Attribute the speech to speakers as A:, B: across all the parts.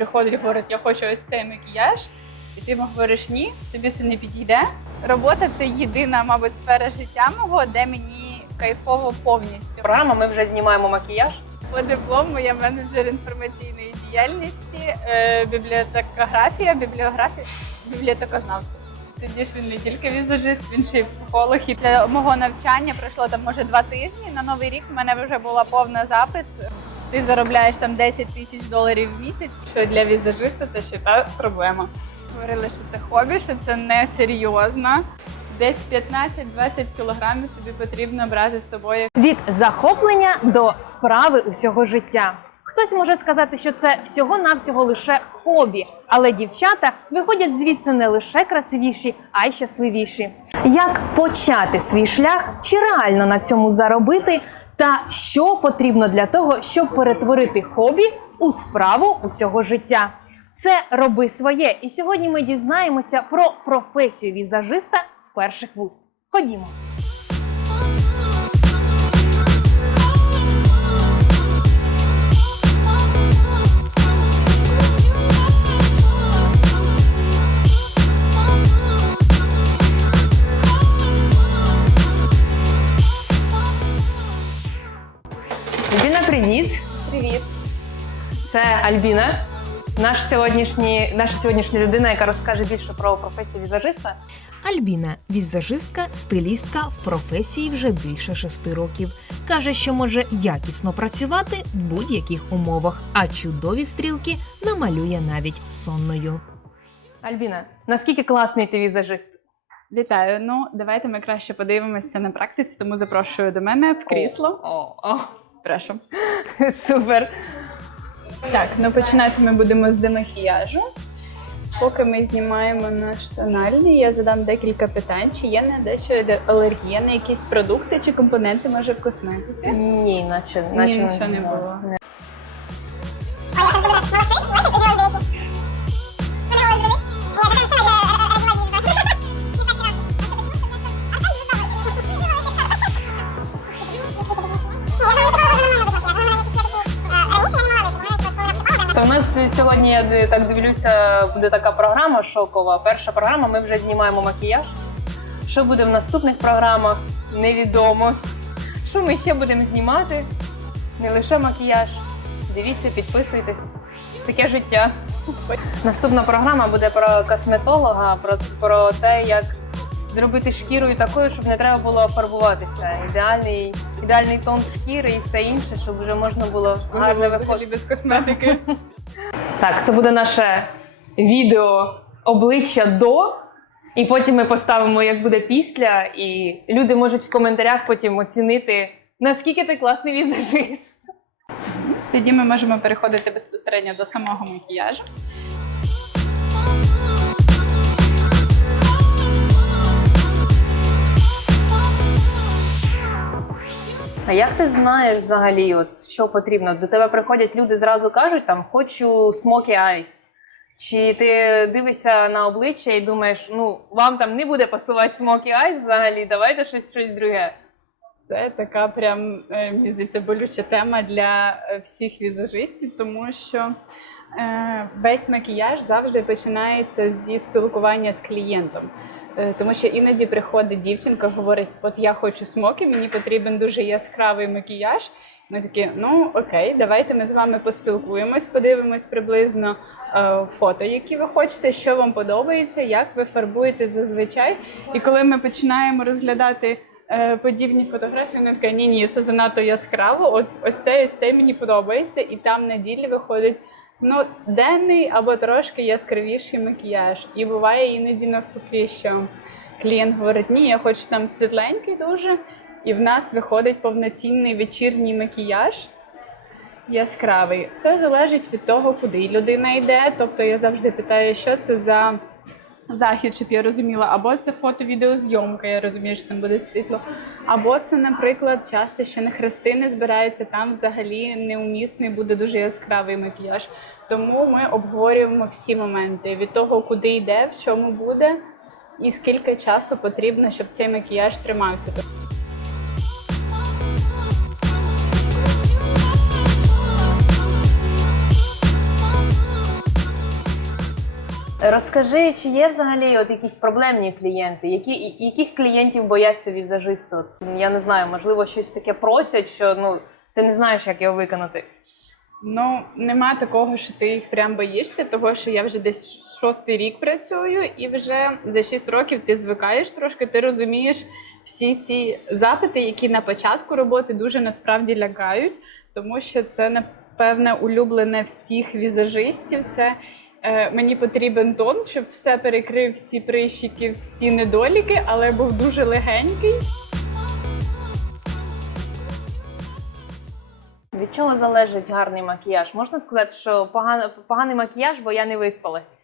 A: приходить і говорить, я хочу ось цей макіяж, і ти йому говориш ні, тобі це не підійде. Робота це єдина, мабуть, сфера життя мого, де мені кайфово повністю.
B: Програма, ми вже знімаємо макіяж.
A: По диплому я менеджер інформаційної діяльності, е, бібліотекографія, бібліографія, бібліотекознавство. Тоді ж він не тільки візажист, він ще й психолог. І для мого навчання пройшло там може два тижні. На новий рік в мене вже була повна запис. Ти заробляєш там 10 тисяч доларів в місяць. Що для візажиста це ще та проблема. Говорили, що це хобі, що це не серйозно. Десь 15-20 кілограмів тобі потрібно брати з собою.
B: Від захоплення до справи усього життя. Хтось може сказати, що це всього-навсього лише хобі, але дівчата виходять звідси не лише красивіші, а й щасливіші. Як почати свій шлях, чи реально на цьому заробити, та що потрібно для того, щоб перетворити хобі у справу усього життя? Це роби своє. І сьогодні ми дізнаємося про професію візажиста з перших вуст. Ходімо. Альбіна, наш сьогоднішній, наша сьогоднішня людина, яка розкаже більше про професію візажиста.
C: Альбіна візажистка, стилістка в професії вже більше шести років. Каже, що може якісно працювати в будь-яких умовах, а чудові стрілки намалює навіть сонною.
B: Альбіна, наскільки класний ти візажист?
A: Вітаю. Ну, давайте ми краще подивимося на практиці, тому запрошую до мене в крісло.
B: О, о,
A: Прошу.
B: супер.
A: Так, ну починати ми будемо з демакіяжу. Поки ми знімаємо наш тональний, я задам декілька питань. Чи є на дещо алергія на якісь продукти чи компоненти, може, в косметиці?
B: Ні, наче, наче
A: нічого не було.
B: То сьогодні, я так дивлюся, буде така програма шокова. Перша програма, ми вже знімаємо макіяж. Що буде в наступних програмах? Невідомо. Що ми ще будемо знімати? Не лише макіяж. Дивіться, підписуйтесь. Таке життя. Наступна програма буде про косметолога, про, про те, як зробити шкірою такою, щоб не треба було фарбуватися. Ідеальний, ідеальний тон шкіри і все інше, щоб вже можна було гарно виходити.
A: без косметики.
B: Так, це буде наше відео обличчя до. І потім ми поставимо, як буде після, і люди можуть в коментарях потім оцінити, наскільки ти класний візажист.
A: Тоді ми можемо переходити безпосередньо до самого макіяжу.
B: А як ти знаєш взагалі, от що потрібно? До тебе приходять люди, зразу кажуть, там хочу smoky eyes. Чи ти дивишся на обличчя і думаєш, ну вам там не буде пасувати smoky eyes взагалі, давайте щось щось друге.
A: Це така прям е, мені здається болюча тема для е, всіх візажистів, тому що е, весь макіяж завжди починається зі спілкування з клієнтом. Е, Тому що іноді приходить дівчинка, говорить: От я хочу смоки, мені потрібен дуже яскравий макіяж. Ми такі, ну окей, давайте ми з вами поспілкуємось, подивимось приблизно е, фото, які ви хочете, що вам подобається, як ви фарбуєте зазвичай. І коли ми починаємо розглядати е, подібні фотографії, вона така, ні, ні, це занадто яскраво. От ось це, ось це мені подобається, і там на ділі виходить ну, денний або трошки яскравіший макіяж. І буває іноді навпаки, що клієнт говорить, ні, я хочу там світленький дуже, і в нас виходить повноцінний вечірній макіяж. Яскравий. Все залежить від того, куди людина йде. Тобто я завжди питаю, що це за захід, щоб я розуміла, або це фото-відеозйомка, я розумію, що там буде світло, або це, наприклад, часто ще на хрестини збирається, там взагалі неумісний буде дуже яскравий макіяж. Тому ми обговорюємо всі моменти від того, куди йде, в чому буде, і скільки часу потрібно, щоб цей макіяж тримався.
B: Розкажи, чи є взагалі от якісь проблемні клієнти? Які, яких клієнтів бояться візажисти? От, я не знаю, можливо, щось таке просять, що ну, ти не знаєш, як його виконати.
A: Ну, нема такого, що ти їх прям боїшся, того що я вже десь шостий рік працюю, і вже за шість років ти звикаєш трошки, ти розумієш всі ці запити, які на початку роботи дуже насправді лякають, тому що це напевне улюблене всіх візажистів. Це мені потрібен тон, щоб все перекрив всі прищики, всі недоліки, але був дуже легенький.
B: Від чого залежить гарний макіяж? Можна сказати, що погано, поганий макіяж, бо я не виспалась.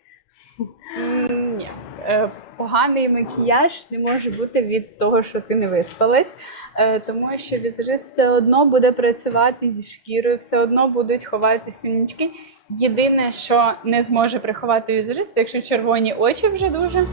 A: Е, Поганий макіяж не може бути від того, що ти не виспалась, е, тому що візажист все одно буде працювати зі шкірою, все одно будуть ховати синячки. Єдине, що не зможе приховати візажист, це якщо червоні очі вже дуже.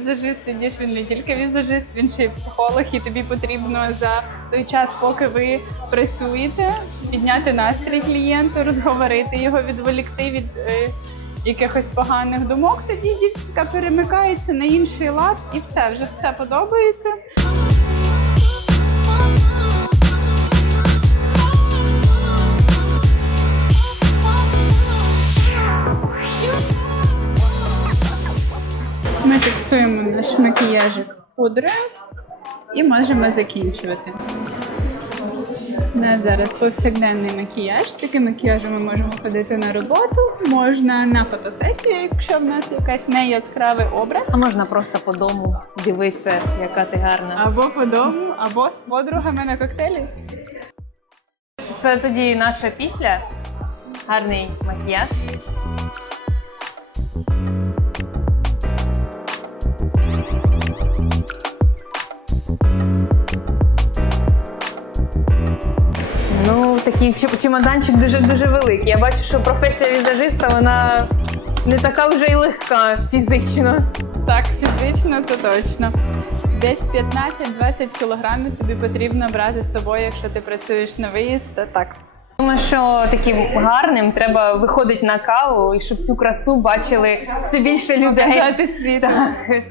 A: Візажист, тоді ж він не тільки візажист, він ще й психолог, і тобі потрібно за той час, поки ви працюєте, підняти настрій клієнту, розговорити його, відволікти від е, якихось поганих думок. Тоді дівчинка перемикається на інший лад, і все вже все подобається. Ми фіксуємо наш макіяжик пудрою і можемо закінчувати. У нас зараз повсякденний макіяж. З таким макіяжем ми можемо ходити на роботу, можна на фотосесію, якщо в нас якась не яскравий образ,
B: А можна просто по дому дивитися, яка ти гарна.
A: або по дому, або з подругами на коктейлі.
B: Це тоді наша після. Гарний макіяж. Такий чемоданчик дуже-дуже великий. Я бачу, що професія візажиста вона не така вже й легка фізично.
A: Так, фізично це точно. Десь 15-20 кілограмів тобі потрібно брати з собою, якщо ти працюєш на виїзд. Це так.
B: Думаю, що таким гарним треба виходити на каву і щоб цю красу бачили все більше людей.
A: Показати світу.
B: Так.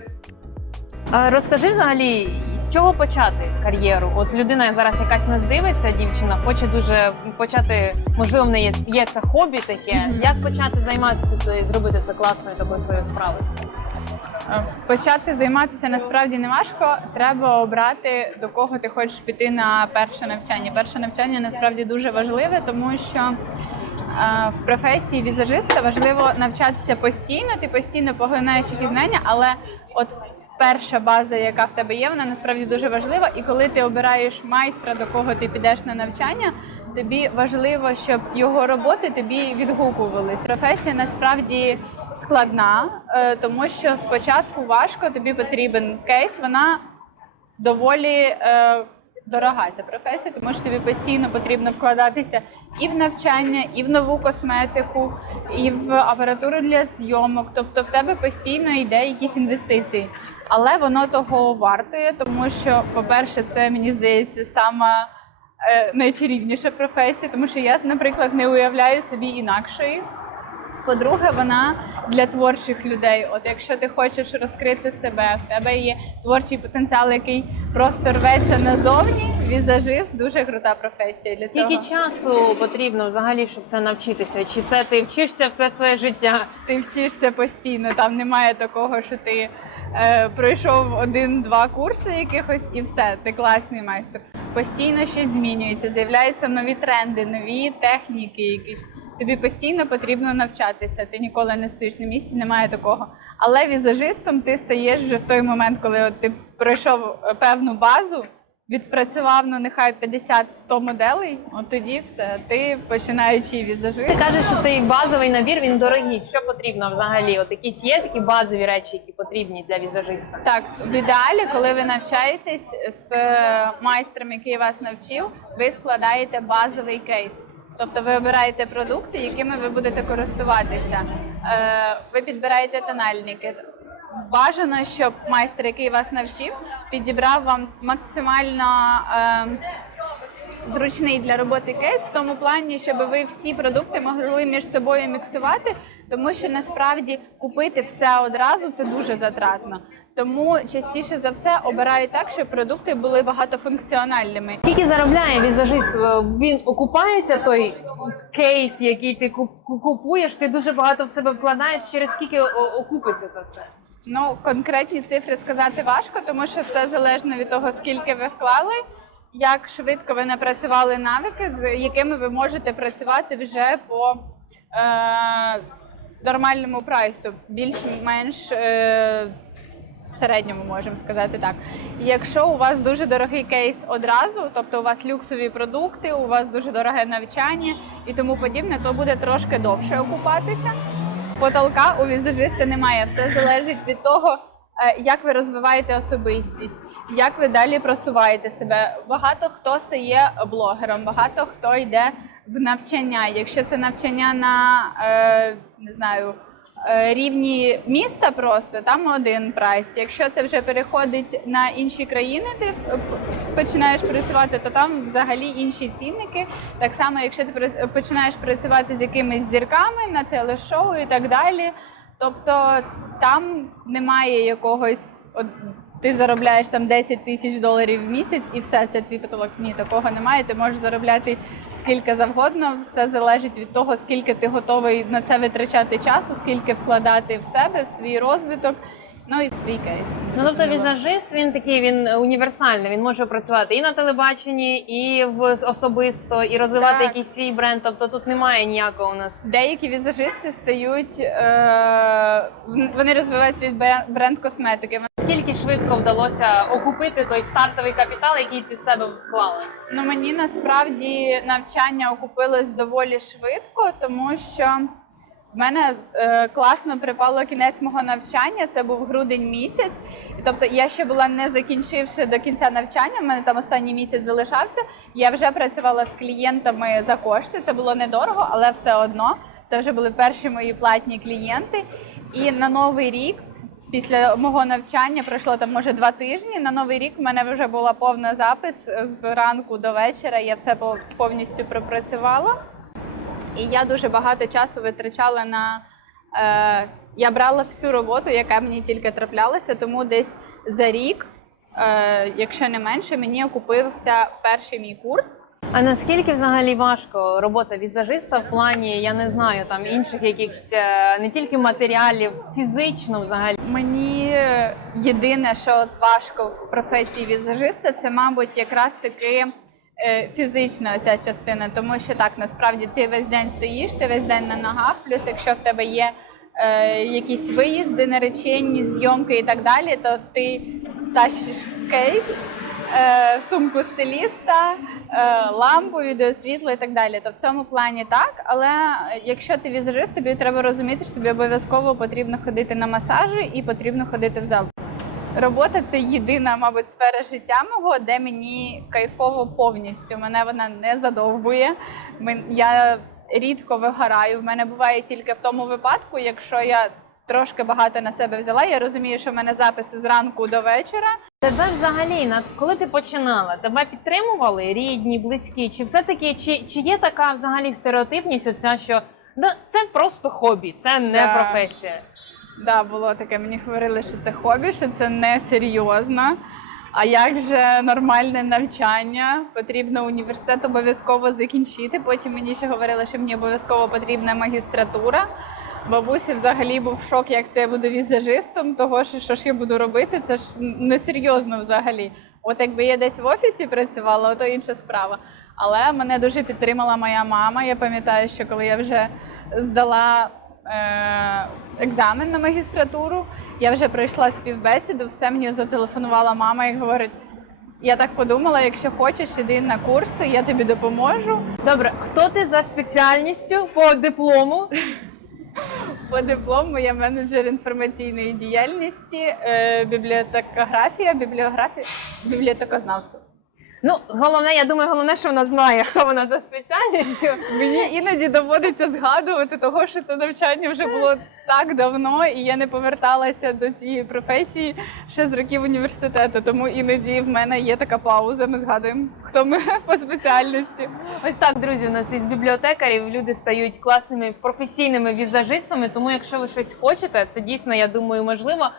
B: Розкажи взагалі, з чого почати кар'єру? От людина зараз якась нас дивиться, дівчина, хоче дуже почати, можливо, в неї є це хобі таке. Як почати займатися це, зробити це класною такою своєю справою?
A: Почати займатися насправді не важко. Треба обрати до кого ти хочеш піти на перше навчання. Перше навчання насправді дуже важливе, тому що в професії візажиста важливо навчатися постійно. Ти постійно поглинаєш якісь знання, але от перша база, яка в тебе є, вона насправді дуже важлива. І коли ти обираєш майстра, до кого ти підеш на навчання, тобі важливо, щоб його роботи тобі відгукувались. Професія насправді складна, е, тому що спочатку важко, тобі потрібен кейс. Вона доволі е, дорога ця професія, тому що тобі постійно потрібно вкладатися і в навчання, і в нову косметику, і в апаратуру для зйомок. Тобто в тебе постійно йде якісь інвестиції. Але воно того вартує, тому що, по-перше, це мені здається сама е, найчарівніша професія, тому що я, наприклад, не уявляю собі інакшої. По-друге, вона для творчих людей. От якщо ти хочеш розкрити себе, в тебе є творчий потенціал, який просто рветься назовні. Візажист дуже крута професія для
B: Скільки
A: цього.
B: часу потрібно взагалі, щоб це навчитися? Чи це ти вчишся все своє життя?
A: Ти вчишся постійно. Там немає такого, що ти е, пройшов один-два курси якихось і все, ти класний майстер. Постійно щось змінюється, з'являються нові тренди, нові техніки якісь. Тобі постійно потрібно навчатися. Ти ніколи не стоїш на місці, немає такого. Але візажистом ти стаєш вже в той момент, коли от ти пройшов е, певну базу, відпрацював ну нехай 50-100 моделей. От тоді все. Ти починаючий візажист.
B: Ти кажеш, що цей базовий набір він дорогий. Що потрібно взагалі? От якісь є такі базові речі, які потрібні для візажиста?
A: Так, в ідеалі, коли ви навчаєтесь з е, майстром, який вас навчив, ви складаєте базовий кейс. Тобто ви обираєте продукти, якими ви будете користуватися. Е, Ви підбираєте тональники. бажано, щоб майстер, який вас навчив, підібрав вам максимально е, зручний для роботи кейс в тому плані, щоб ви всі продукти могли між собою міксувати, тому що насправді купити все одразу це дуже затратно. Тому частіше за все обирають так, щоб продукти були багатофункціональними.
B: Скільки заробляє візажист? Він окупається той кейс, який ти купуєш, ти дуже багато в себе вкладаєш. Через скільки окупиться це все?
A: Ну, конкретні цифри сказати важко, тому що все залежно від того, скільки ви вклали, як швидко ви напрацювали навики, з якими ви можете працювати вже по е, нормальному прайсу, більш-менш е, середньому, можемо сказати так. Якщо у вас дуже дорогий кейс одразу, тобто у вас люксові продукти, у вас дуже дороге навчання і тому подібне, то буде трошки довше окупатися. Потолка у візажиста немає. Все залежить від того, е, як ви розвиваєте особистість, як ви далі просуваєте себе. Багато хто стає блогером, багато хто йде в навчання. Якщо це навчання на е, не знаю. е, Рівні міста просто там один прайс. Якщо це вже переходить на інші країни, ти починаєш працювати, то там взагалі інші цінники. Так само, якщо ти починаєш працювати з якимись зірками на телешоу і так далі. Тобто там немає якогось. Ти заробляєш там 10 тисяч доларів в місяць і все, це твій потолок. Ні, такого немає. Ти можеш заробляти скільки завгодно. Все залежить від того, скільки ти готовий на це витрачати часу, скільки вкладати в себе, в свій розвиток, ну і в свій кейс.
B: Ну тобто візажист він такий, він універсальний. Він може працювати і на телебаченні, і в особисто, і розвивати
A: Так.
B: якийсь свій бренд. Тобто тут немає ніякого у нас.
A: Деякі візажисти стають, е, вони розвивають свій бре- бренд косметики.
B: Скільки швидко вдалося окупити той стартовий капітал, який ти в себе вклала?
A: Ну мені насправді навчання окупилось доволі швидко, тому що в мене е, класно припало кінець мого навчання. Це був грудень місяць. Тобто я ще була не закінчивши до кінця навчання. в мене там останній місяць залишався. Я вже працювала з клієнтами за кошти. Це було недорого, але все одно це вже були перші мої платні клієнти. І на новий рік Після мого навчання пройшло там може два тижні. На новий рік в мене вже була повна запис з ранку до вечора. Я все пов- повністю пропрацювала. І я дуже багато часу витрачала на е, я брала всю роботу, яка мені тільки траплялася, тому десь за рік, е, якщо не менше, мені окупився перший мій курс.
B: А наскільки взагалі важко робота візажиста в плані, я не знаю, там інших якихось е, не тільки матеріалів, фізично взагалі.
A: Мені єдине, що от важко в професії візажиста, це, мабуть, якраз таки фізична ця частина, тому що так насправді ти весь день стоїш, ти весь день на ногах. Плюс, якщо в тебе є е, якісь виїзди, наречені, зйомки і так далі, то ти тащиш кейс, е, сумку стиліста, е, лампу, відеосвітло і так далі. То в цьому плані так. Але е, якщо ти візажист, тобі треба розуміти, що тобі обов'язково потрібно ходити на масажі і потрібно ходити в зал. Робота це єдина, мабуть, сфера життя мого, де мені кайфово повністю. Мене вона не задовбує. Я рідко вигораю. В мене буває тільки в тому випадку, якщо я трошки багато на себе взяла. Я розумію, що в мене записи зранку до вечора.
B: Тебе взагалі коли ти починала, тебе підтримували рідні, близькі? Чи все таки чи, чи є така взагалі стереотипність? Оця що да, це просто хобі, це не
A: Да.
B: професія.
A: Да, було таке. Мені говорили, що це хобі, що це не серйозно. А як же нормальне навчання? Потрібно університет обов'язково закінчити. Потім мені ще говорили, що мені обов'язково потрібна магістратура. Бабусі взагалі був шок, як це я буду візажистом, того що, що ж я буду робити, це ж несерйозно взагалі. От якби я десь в офісі працювала, то інша справа. Але мене дуже підтримала моя мама. Я пам'ятаю, що коли я вже здала екзамен на магістратуру, я вже пройшла співбесіду, все мені зателефонувала мама і говорить: я так подумала, якщо хочеш, іди на курси, я тобі допоможу.
B: Добре, хто ти за спеціальністю по диплому?
A: По диплому я менеджер інформаційної діяльності, е, бібліотекографія, бібліографія, бібліотекознавство.
B: Ну, головне, я думаю, головне, що вона знає, хто вона за спеціальністю.
A: Мені іноді доводиться згадувати того, що це навчання вже було так давно, і я не поверталася до цієї професії ще з років університету. Тому іноді в мене є така пауза. Ми згадуємо, хто ми по спеціальності.
B: Ось так, друзі, у нас із бібліотекарів люди стають класними професійними візажистами. Тому, якщо ви щось хочете, це дійсно, я думаю, можливо.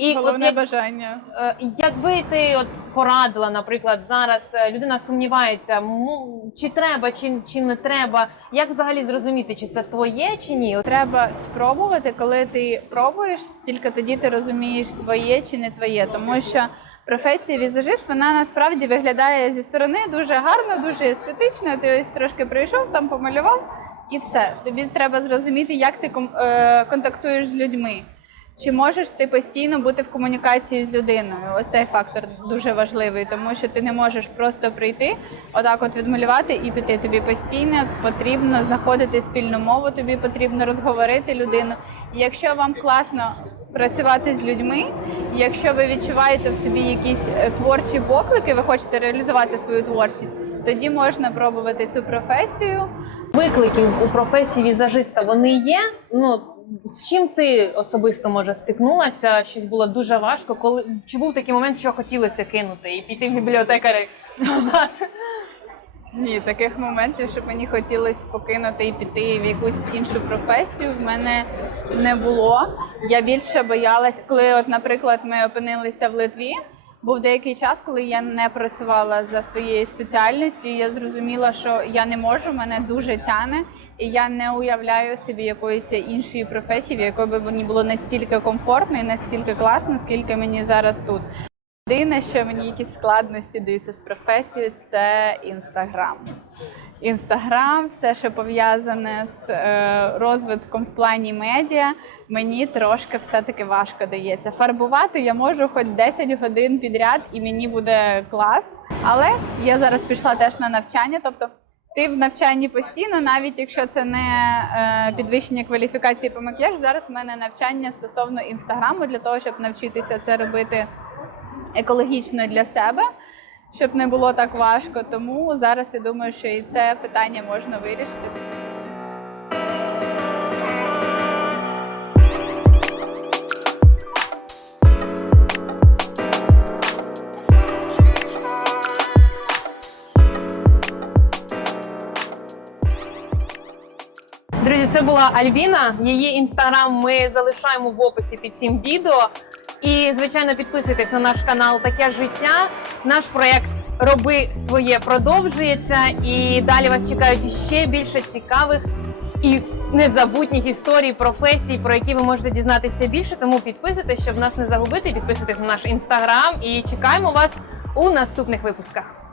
B: І
A: Головне
B: от як,
A: бажання.
B: е, якби ти от порадила, наприклад, зараз е, людина сумнівається, чи треба, чи, чи не треба, як взагалі зрозуміти, чи це твоє, чи ні?
A: Треба спробувати, коли ти пробуєш, тільки тоді ти розумієш, твоє чи не твоє. Тому що професія візажист вона насправді виглядає зі сторони дуже гарно, дуже естетично. Ти ось трошки прийшов, там помалював і все. Тобі треба зрозуміти, як ти е, контактуєш з людьми. Чи можеш ти постійно бути в комунікації з людиною? Оцей фактор дуже важливий, тому що ти не можеш просто прийти, отак от відмалювати і піти. Тобі постійно потрібно знаходити спільну мову, тобі потрібно розговорити людину. І якщо вам класно працювати з людьми, якщо ви відчуваєте в собі якісь е, творчі поклики, ви хочете реалізувати свою творчість, тоді можна пробувати цю професію.
B: виклики у професії візажиста вони є. Ну з чим ти особисто може стикнулася? Щось було дуже важко, коли чи був такий момент, що хотілося кинути і піти в бібліотекарі назад?
A: Ні, таких моментів, щоб мені хотілося покинути і піти в якусь іншу професію, в мене не було. Я більше боялась, коли, от, наприклад, ми опинилися в Литві. Був деякий час, коли я не працювала за своєю спеціальністю. Я зрозуміла, що я не можу, мене дуже тяне, і я не уявляю собі якоїсь іншої професії, в якої би мені було настільки комфортно і настільки класно, скільки мені зараз тут. Єдине, що мені якісь складності даються з професією, це інстаграм. Інстаграм, все, що пов'язане з е, розвитком в плані медіа, мені трошки все-таки важко дається. Фарбувати я можу хоч 10 годин підряд, і мені буде клас. Але я зараз пішла теж на навчання, тобто. Ти в навчанні постійно, навіть якщо це не е, підвищення кваліфікації по макіяжу, зараз в мене навчання стосовно інстаграму для того, щоб навчитися це робити екологічно для себе, щоб не було так важко. Тому зараз я думаю, що і це питання можна вирішити.
B: Друзі, це була Альбіна. Її інстаграм ми залишаємо в описі під цим відео. І, звичайно, підписуйтесь на наш канал Таке життя. Наш проєкт Роби своє продовжується. І далі вас чекають ще більше цікавих і незабутніх історій, професій, про які ви можете дізнатися більше. Тому підписуйтесь, щоб нас не загубити. Підписуйтесь на наш інстаграм і чекаємо вас у наступних випусках.